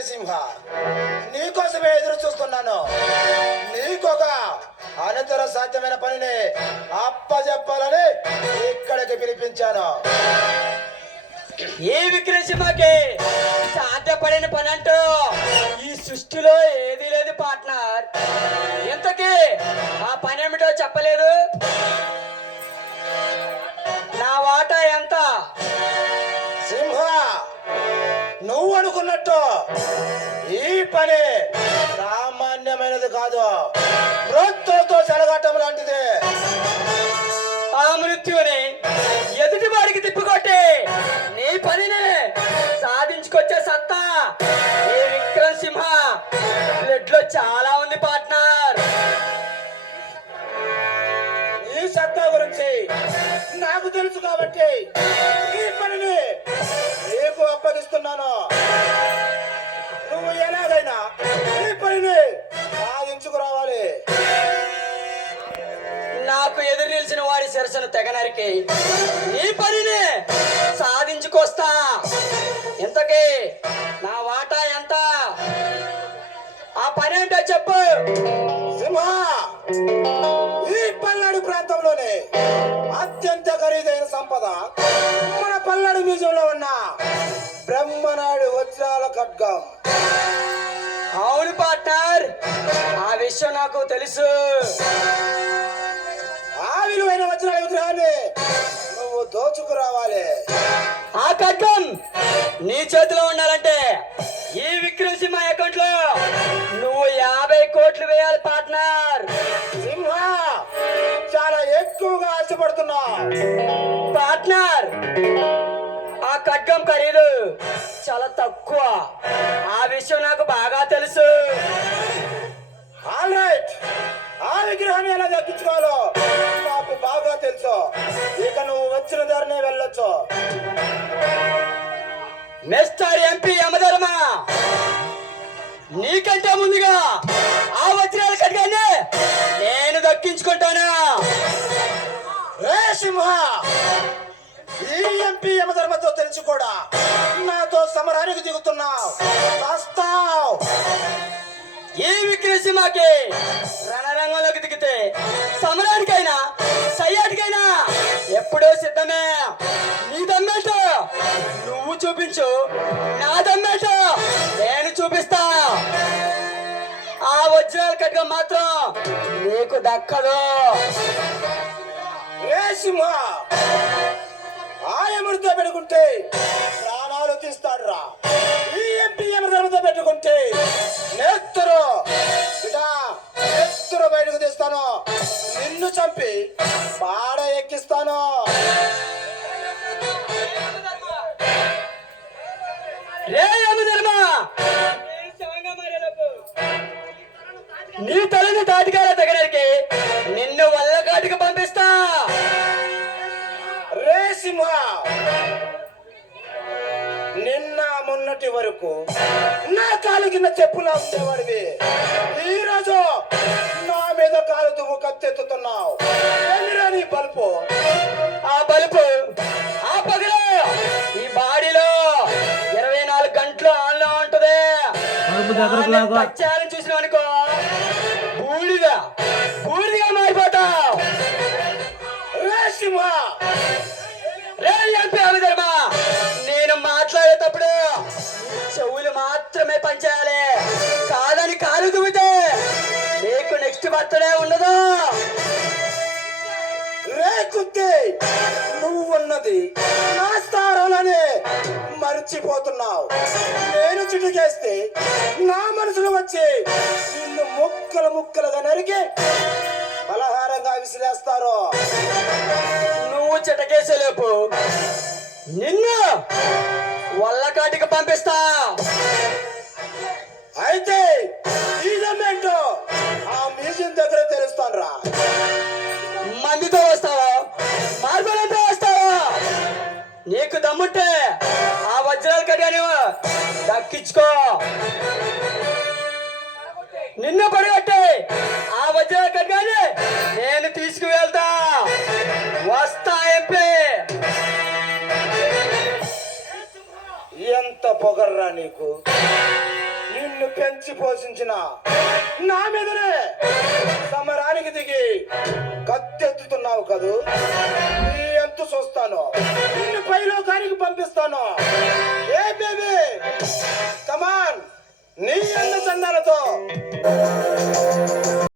విక్రమసింహ, నీకోసమే ఎదురు చూస్తున్నాను. నీకొక అనంతర సాధ్యమైన పనిని అప్పజెప్పాలని ఇక్కడికి పిలిపించాను. ఏ విక్రమసింహకి సాధ్యపడిన పని అంటూ ఈ సృష్టిలో ఏది లేదు పార్ట్నర్. ఇంతకీ ఆ పని ఏమిటో చెప్పలేదు. నా వాటా ఎంత? సింహ, నువ్వు అనుకున్నట్టు ఈ పని సామాన్యమైనది కాదు. మృత్యుతో చెలగాటం లాంటిది. ఆ మృత్యుని ఎదుటి వాడికి తిప్పికొట్టి నీ పనిని సాధించుకొచ్చే సత్తా ఈ విక్రమసింహ బ్లడ్ లో చాలా ఉంది పార్ట్నర్. ఈ సత్తా గురించి నాకు తెలుసు కాబట్టి ఈ పనిని నీకు అప్పగిస్తున్నాను. నువ్వు ఎలాగైనా ఈ పనిని సాధించుకురావాలి. నాకు ఎదురు నిలిచిన వాడి శిరస్సును తెగనరికి నీ పనిని సాధించుకొస్తా. ఇంతకీ నా వాటా ఎంత? ఆ పని ఏంటో చెప్పు. సింహ, ఈ పల్నాడు ప్రాంతంలోనే అత్యంత ఖరీదైన సంపద మన పల్నాడు మ్యూజియంలో ఉన్న బ్రహ్మనాయుడు వజ్రాల ఖడ్గం. అవును పార్ట్నర్, ఆ విషయం నాకు తెలుసు. ఆ విలువైన వజ్రాల విగ్రహాన్ని నువ్వు దోచుకురావాలి. ఆ ఖడ్గం నీ చేతిలో ఉండాలంటే ఈ విక్రమసింహ అకౌంట్ లో నువ్వు 50 కోట్లు వేయాలి పార్ట్నర్. సింహ, చాలా ఎక్కువగా ఆశపడుతున్నావు. పార్ట్నర్, ఆ ఖడ్గం ఖరీదు చాలా తక్కువ. ఆ విషయం నాకు బాగా తెలుసు. ఆల్ రైట్, ఆ విగ్రహాన్ని ఎలా దక్కించుకోవాలో నాకు బాగా తెలుసు. ఇక నువ్వు వచ్చిన దారినే వెళ్ళొచ్చు. మిస్టర్ ఎంపీ యమధర్మ, నీకంటే ముందుగా ఆ వజ్రాల ఖడ్గాన్ని నేను దక్కించుకుంటాను. రే సింహ, ఈ ఎంపీ యమధర్మతో తెలిసి కూడా నాతో సమరానికి దిగుతున్నావు. వస్తావు. ఈ విక్రమసింహకి రణరంగంలోకి దిగితే సమరానికైనా సయ్యాటికైనా ఎప్పుడో సిద్ధమే. నీ దమ్మేటో నువ్వు చూపించు, నా దమ్మేటో నేను చూపిస్తా. ఆ వజ్రాల ఖడ్గం మాత్రం నీకు దక్కదు. రే సింహ, ఆయముడితో పెట్టుకుంటే ప్రాణాలు తీస్తాడు రా. ఈ ఎంపీ యమధర్మతో పెట్టుకుంటే నెత్తురు బయటకు తీస్తాను. నిన్ను చంపి పాడ ఎక్కిస్తాను. రే యమధర్మ, నీ తలని తాటికాల తగడానికి నిన్ను వల్లకాటికి పంపిస్తా. రే సింహ, నిన్న మొన్నటి వరకు నా కాలు కింద చెప్పులా ఉండేవాడివి. ఈ రోజు నా మీద కాలు దువ్వు కత్తెత్తుతున్నావు. ఏమిరా నీ బల్పు? ఆ బలుపు ఆ పగలు ఈ బాడీలో 24 గంటలు ఆన్లో ఉంటది. పచ్చాలని చూసిన అనుకో బూడిగా మారిపోతావు. రే సింహ, రే ఎంపీ యమధర్మ, నేను మాట్లాడేటప్పుడు చెవులు మాత్రమే పనిచేయాలి. కాదని కాలు దువ్వితే నీకు నెక్స్ట్ బర్త్డే ఉండదు. రే కుత్తి, నువ్వు ఉన్నది నా స్థానంలోనే మర్చిపోతున్నావు. నేను చిటికేస్తే నా మనసులో వచ్చి నిన్ను ముక్కలుగా నరికి పలహారంగా విసిరేస్తారు. నువ్వు చిటకేసేలేపు నిన్ను వల్లకాటికి పంపిస్తా. అయితే ఇదేంటో ఆ మ్యూజియం దగ్గర తెలుస్తాను రా. మందితో వస్తావా, మార్బలంతో వస్తావా? నీకు దమ్ముంటే ఆ వజ్రాల ఖడ్గాన్ని దక్కించుకో. నిన్ను పడగొట్టి ఆ వజ్రాల ఖడ్గాన్ని నేను తీసుకువెళ్తా. వస్తా ఎంపీ. ఎంత పొగర్రా నీకు? నిన్ను పెంచి పోషించిన నా మీదనే సమరానికి దిగి కత్తెత్తుతున్నావు కదూ, నీ ఎంత చూస్తాను, నిన్ను పైలోకానికి పంపిస్తాను. ఏ బేబీ కమాన్, నీ అన్న చందాలతో